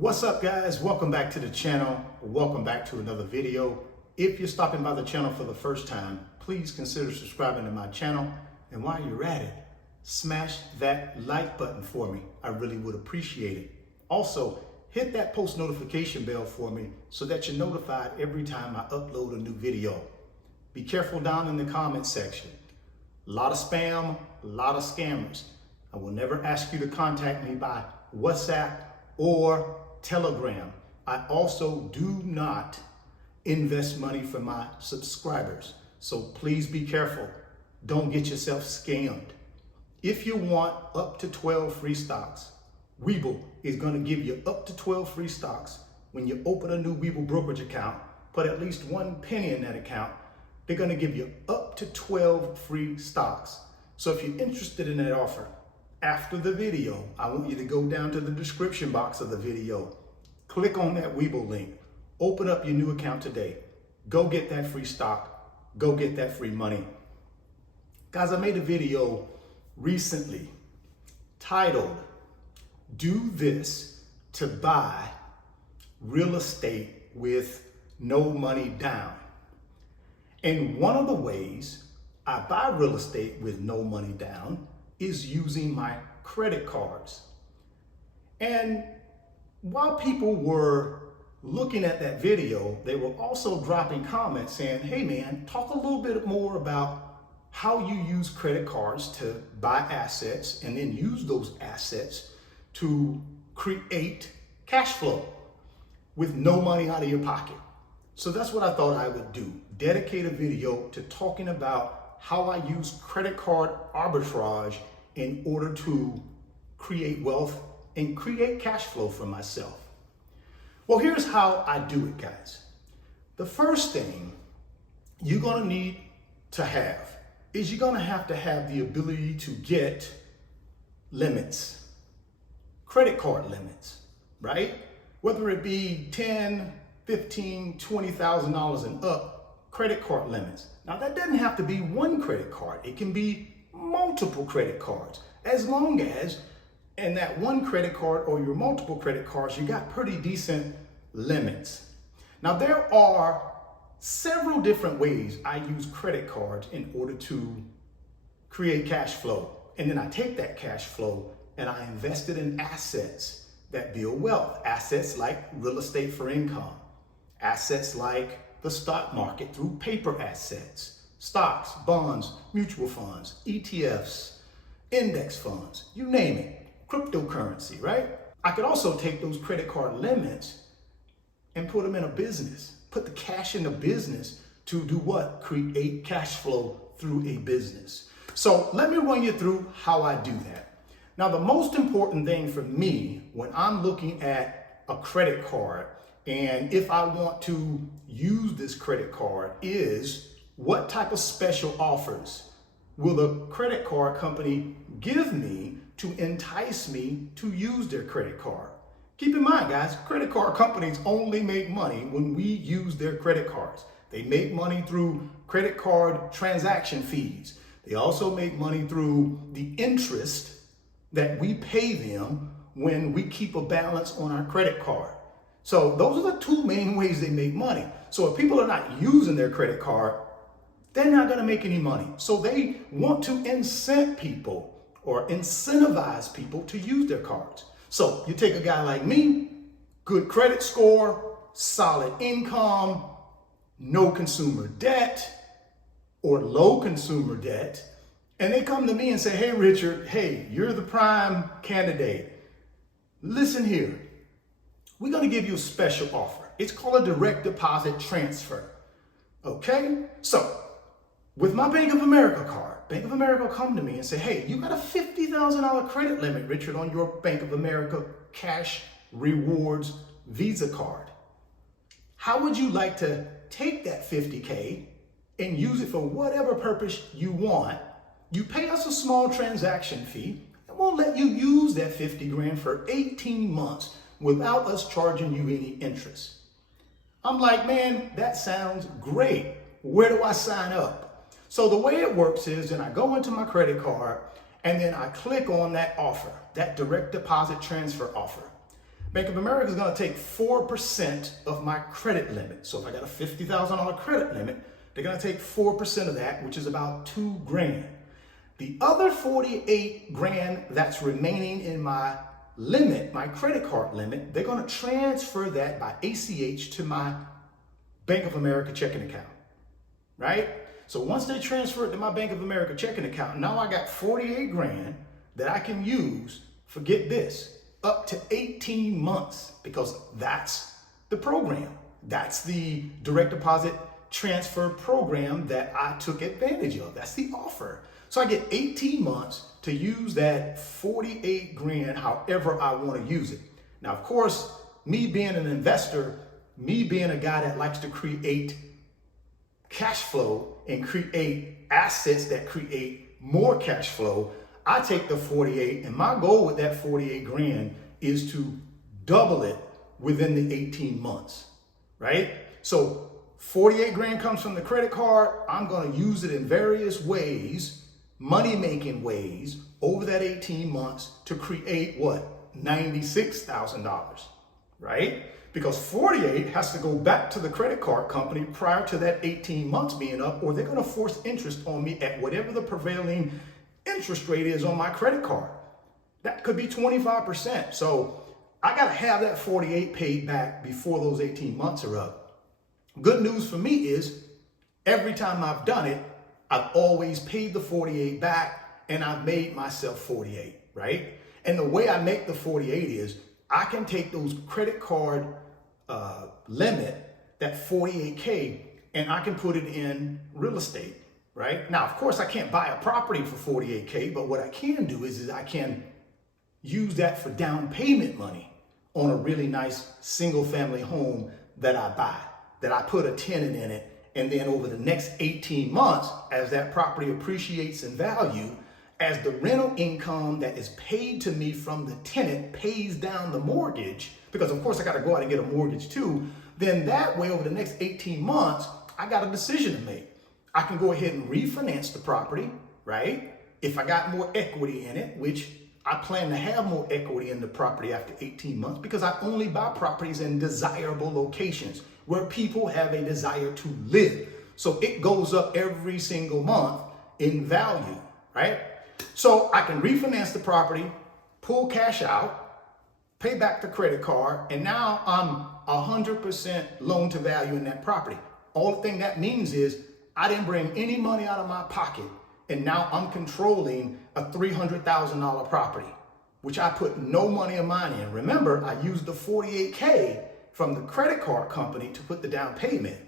What's up, guys? Welcome back to the channel. Welcome back to another video. If you're stopping by the channel for the first time, please consider subscribing to my channel. And while you're at it, smash that like button for me. I really would appreciate it. Also, hit that post notification bell for me so that you're notified every time I upload a new video. Be careful down in the comment section. A lot of spam, a lot of scammers. I will never ask you to contact me by WhatsApp or Telegram. I also do not invest money for my subscribers. So please be careful. Don't get yourself scammed. If you want up to 12 free stocks, Webull is going to give you up to 12 free stocks. When you open a new Webull brokerage account, put at least 1 penny in that account. They're going to give you up to 12 free stocks. So if you're interested in that offer, after the video, I want you to go down to the description box of the video, click on that Webull link, open up your new account today, go get that free stock, go get that free money. Guys, I made a video recently titled, "Do This to Buy Real Estate with No Money Down." And one of the ways I buy real estate with no money down is using my credit cards. And while people were looking at that video, they were also dropping comments saying, "Hey man, talk a little bit more about how you use credit cards to buy assets and then use those assets to create cash flow with no money out of your pocket." So that's what I thought I would do. Dedicate a video to talking about how I use credit card arbitrage in order to create wealth and create cash flow for myself. Well, here's how I do it, guys. The first thing you're gonna need to have is you're gonna have to have the ability to get limits, credit card limits, right? Whether it be $10, $15, $20,000 and up, credit card limits. Now that doesn't have to be one credit card. It can be multiple credit cards, as long as in that one credit card or your multiple credit cards, you got pretty decent limits. Now there are several different ways I use credit cards in order to create cash flow. And then I take that cash flow and I invest it in assets that build wealth. Assets like real estate for income. Assets like the stock market through paper assets, stocks, bonds, mutual funds, ETFs, index funds, you name it, cryptocurrency, right? I could also take those credit card limits and put them in a business, put the cash in the business to do what? Create cash flow through a business. So let me run you through how I do that. Now, the most important thing for me when I'm looking at a credit card and if I want to use this credit card is what type of special offers will the credit card company give me to entice me to use their credit card? Keep in mind, guys, credit card companies only make money when we use their credit cards. They make money through credit card transaction fees. They also make money through the interest that we pay them when we keep a balance on our credit card. So those are the two main ways they make money. So if people are not using their credit card, they're not going to make any money. So they want to incent people or incentivize people to use their cards. So you take a guy like me, good credit score, solid income, no consumer debt or low consumer debt, and they come to me and say, "Hey, Richard, hey, you're the prime candidate. Listen here. We're going to give you a special offer. It's called a direct deposit transfer." Okay? So with my Bank of America card, Bank of America will come to me and say, "Hey, you got a $50,000 credit limit, Richard, on your Bank of America Cash Rewards Visa card. How would you like to take that $50K and use it for whatever purpose you want? You pay us a small transaction fee and we'll let you use that 50 grand for 18 months without us charging you any interest." I'm like, "Man, that sounds great. Where do I sign up?" So the way it works is then I go into my credit card and then I click on that offer, that direct deposit transfer offer. Bank of America is going to take 4% of my credit limit. So if I got a $50,000 credit limit, they're going to take 4% of that, which is about $2,000. The other 48 grand that's remaining in my limit, my credit card limit, they're going to transfer that by ACH to my Bank of America checking account, right? So once they transfer it to my Bank of America checking account, now I got 48 grand that I can use, forget this, up to 18 months, because that's the program. That's the direct deposit transfer program that I took advantage of. That's the offer. So I get 18 months to use that 48 grand however I want to use it. Now, of course, me being an investor, me being a guy that likes to create cash flow and create assets that create more cash flow, I take the 48, and my goal with that 48 grand is to double it within the 18 months, right? So 48 grand comes from the credit card. I'm going to use it in various ways, money-making ways, over that 18 months to create what? $96,000, right? Because 48 has to go back to the credit card company prior to that 18 months being up, or they're going to force interest on me at whatever the prevailing interest rate is on my credit card. That could be 25%. So I got to have that 48 paid back before those 18 months are up. Good news for me is every time I've done it, I've always paid the 48 back, and I've made myself 48, right? And the way I make the 48 is I can take those credit card limit, that 48K, and I can put it in real estate, right? Now, of course, I can't buy a property for 48K, but what I can do is I can use that for down payment money on a really nice single family home that I buy, that I put a tenant in it. And then over the next 18 months, as that property appreciates in value, as the rental income that is paid to me from the tenant pays down the mortgage, because of course I got to go out and get a mortgage too, then that way over the next 18 months, I got a decision to make. I can go ahead and refinance the property, right? If I got more equity in it, which I plan to have more equity in the property after 18 months, because I only buy properties in desirable locations where people have a desire to live. So it goes up every single month in value, right? So I can refinance the property, pull cash out, pay back the credit card, and now I'm 100% loan to value in that property. All thing that means is I didn't bring any money out of my pocket, and now I'm controlling a $300,000 property, which I put no money of mine in. Remember, I used the 48K from the credit card company to put the down payment,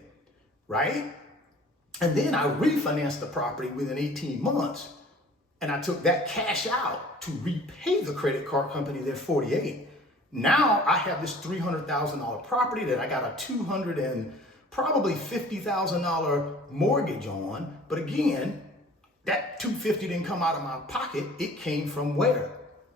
right? And then I refinanced the property within 18 months, and I took that cash out to repay the credit card company their 48. Now I have this $300,000 property that I got a $250,000 mortgage on. But again, that $250 didn't come out of my pocket. It came from where?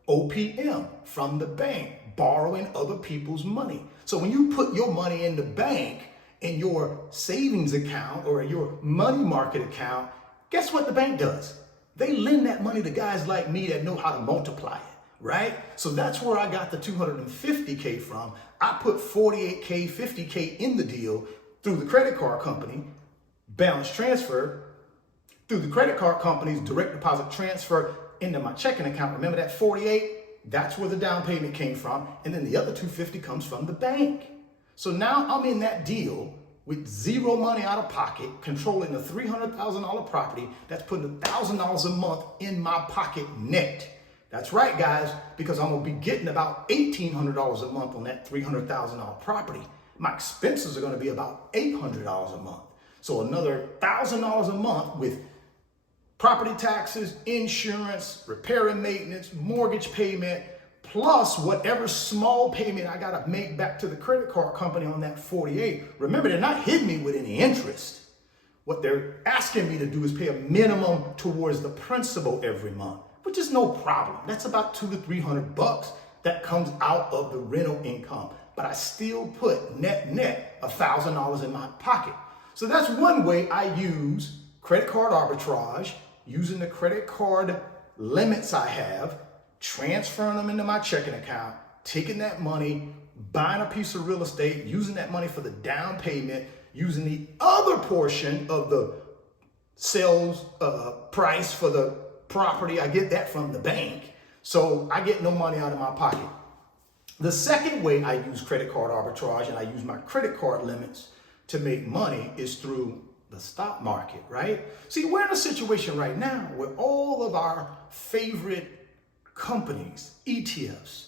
OPM, from the bank, borrowing other people's money. So when you put your money in the bank, in your savings account or your money market account, guess what the bank does? They lend that money to guys like me that know how to multiply it, right? So that's where I got the $250K from. I put 48K, 50K in the deal through the credit card company, balance transfer, through the credit card company's direct deposit transfer into my checking account. Remember that 48? That's where the down payment came from. And then the other 250 comes from the bank. So now I'm in that deal with zero money out of pocket, controlling a $300,000 property that's putting $1,000 a month in my pocket net. That's right, guys, because I'm gonna be getting about $1,800 a month on that $300,000 property. My expenses are gonna be about $800 a month. So another $1,000 a month with property taxes, insurance, repair and maintenance, mortgage payment, plus whatever small payment I gotta make back to the credit card company on that 48. Remember, they're not hitting me with any interest. What they're asking me to do is pay a minimum towards the principal every month, which is no problem. That's about $200 to $300 that comes out of the rental income. But I still put net $1,000 in my pocket. So that's one way I use credit card arbitrage, using the credit card limits I have, transferring them into my checking account taking that money, buying a piece of real estate, using that money for the down payment, using the other portion of the sales price for the property. I get that from the bank. So I get no money out of my pocket. The second way I use credit card arbitrage and I use my credit card limits to make money is through the stock market, right? See, we're in a situation right now where all of our favorite companies, ETFs,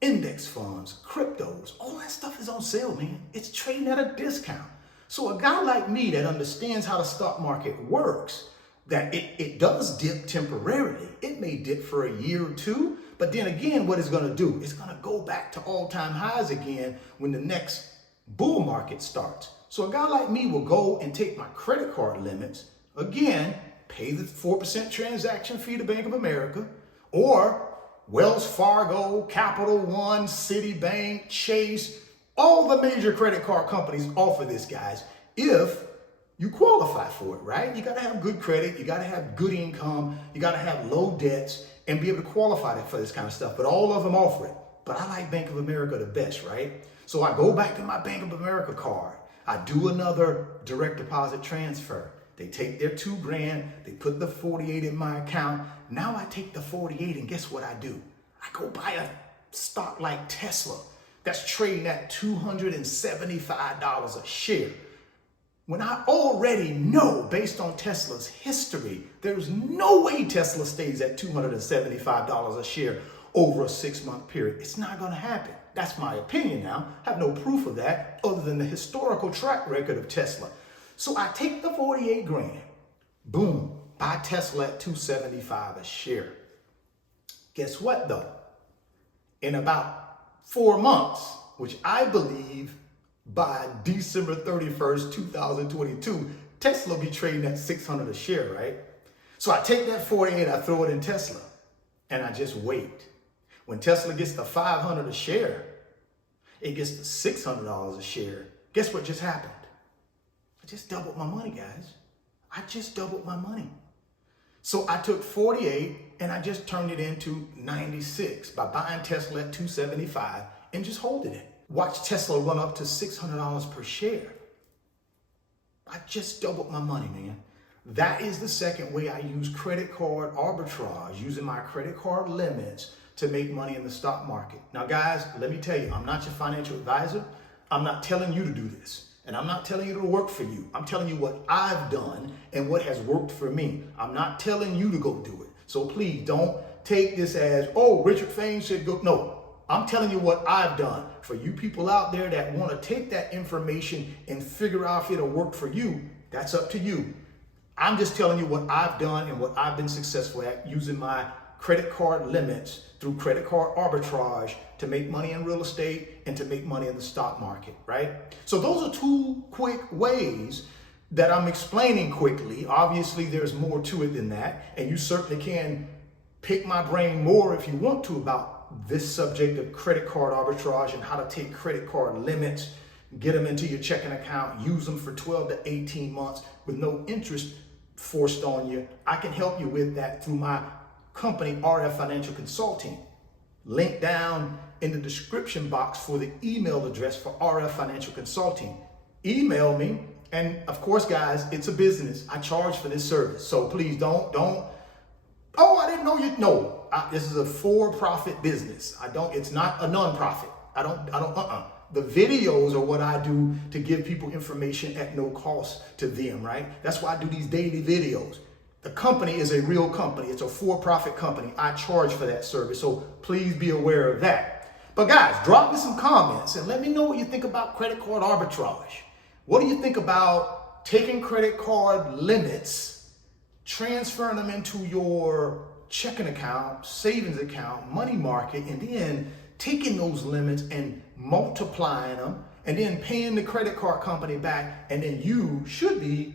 index funds, cryptos, all that stuff is on sale, man. It's trading at a discount. So a guy like me that understands how the stock market works, that it does dip temporarily. It may dip for a year or two, but then again, what it's going to do? It's going to go back to all-time highs again when the next bull market starts. So a guy like me will go and take my credit card limits, again, pay the 4% transaction fee to Bank of America, or Wells Fargo, Capital One, Citibank, Chase, all the major credit card companies offer this, guys, if you qualify for it, right? You got to have good credit. You got to have good income. You got to have low debts and be able to qualify for this kind of stuff. But all of them offer it. But I like Bank of America the best, right? So I go back to my Bank of America card. I do another direct deposit transfer. They take their $2,000, they put the 48 in my account. Now I take the 48 and guess what I do? I go buy a stock like Tesla that's trading at $275 a share. When I already know, based on Tesla's history, there's no way Tesla stays at $275 a share over a 6-month period. It's not going to happen. That's my opinion now. I have no proof of that other than the historical track record of Tesla. So I take the 48 grand, boom, buy Tesla at $275 a share. Guess what though? In about 4 months, which I believe by December 31st, 2022, Tesla will be trading at $600 a share, right? So I take that 48, I throw it in Tesla, and I just wait. When Tesla gets to $500 a share, it gets to $600 a share. Guess what just happened? I just doubled my money, guys. I just doubled my money. So I took 48 and I just turned it into 96 by buying Tesla at $275 and just holding it. Watch Tesla run up to $600 per share. I just doubled my money, man. That is the second way I use credit card arbitrage, using my credit card limits to make money in the stock market. Now, guys, let me tell you, I'm not your financial advisor. I'm not telling you to do this. And I'm not telling you to work for you. I'm telling you what I've done and what has worked for me. I'm not telling you to go do it. So please don't take this as, oh, Richard Fain said go. No. I'm telling you what I've done. For you people out there that want to take that information and figure out if it'll work for you, that's up to you. I'm just telling you what I've done and what I've been successful at using my credit card limits through credit card arbitrage to make money in real estate and to make money in the stock market, right? So those are 2 quick ways that I'm explaining quickly. Obviously, there's more to it than that, and you certainly can pick my brain more if you want to about this subject of credit card arbitrage and how to take credit card limits, get them into your checking account, use them for 12 to 18 months with no interest forced on you. I can help you with that through my company, RF Financial Consulting. Link down in the description box for the email address for RF Financial Consulting. Email me. And of course, guys, it's a business. I charge for this service. So please don't, oh, I didn't know you. No. This is a for-profit business. It's not a non-profit. The videos are what I do to give people information at no cost to them, right? That's why I do these daily videos. The company is a real company. It's a for-profit company. I charge for that service. So please be aware of that. But guys, drop me some comments and let me know what you think about credit card arbitrage. What do you think about taking credit card limits, transferring them into your checking account, savings account, money market, and then taking those limits and multiplying them and then paying the credit card company back, and then you should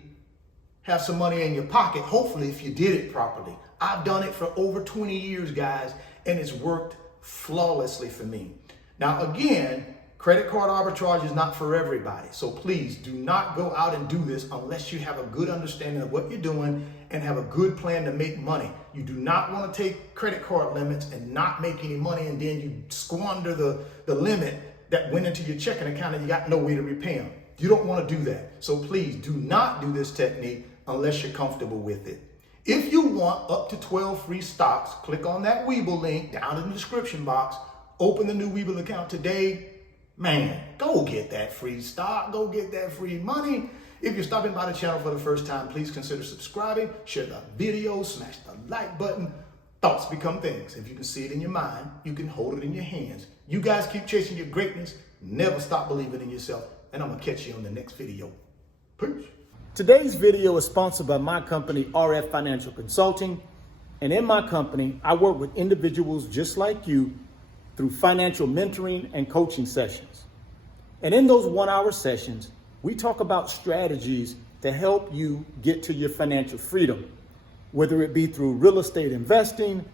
have some money in your pocket, hopefully, if you did it properly. I've done it for over 20 years, guys, and it's worked flawlessly for me. Now, again, credit card arbitrage is not for everybody. So please do not go out and do this unless you have a good understanding of what you're doing and have a good plan to make money. You do not want to take credit card limits and not make any money, and then you squander the limit that went into your checking account and you got no way to repay them. You don't want to do that. So please do not do this technique unless you're comfortable with it. If you want up to 12 free stocks, click on that Webull link down in the description box. Open the new Webull account today. Man, go get that free stock. Go get that free money. If you're stopping by the channel for the first time, please consider subscribing, share the video, smash the like button. Thoughts become things. If you can see it in your mind, you can hold it in your hands. You guys keep chasing your greatness. Never stop believing in yourself. And I'm going to catch you on the next video. Peace. Today's video is sponsored by my company, RF Financial Consulting. And in my company, I work with individuals just like you through financial mentoring and coaching sessions. And in those 1-hour sessions, we talk about strategies to help you get to your financial freedom, whether it be through real estate investing,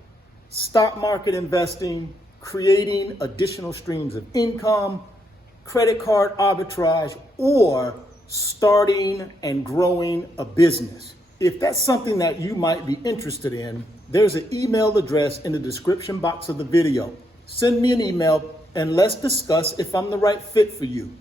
stock market investing, creating additional streams of income, credit card arbitrage, or starting and growing a business. If that's something that you might be interested in, there's an email address in the description box of the video. Send me an email and let's discuss if I'm the right fit for you.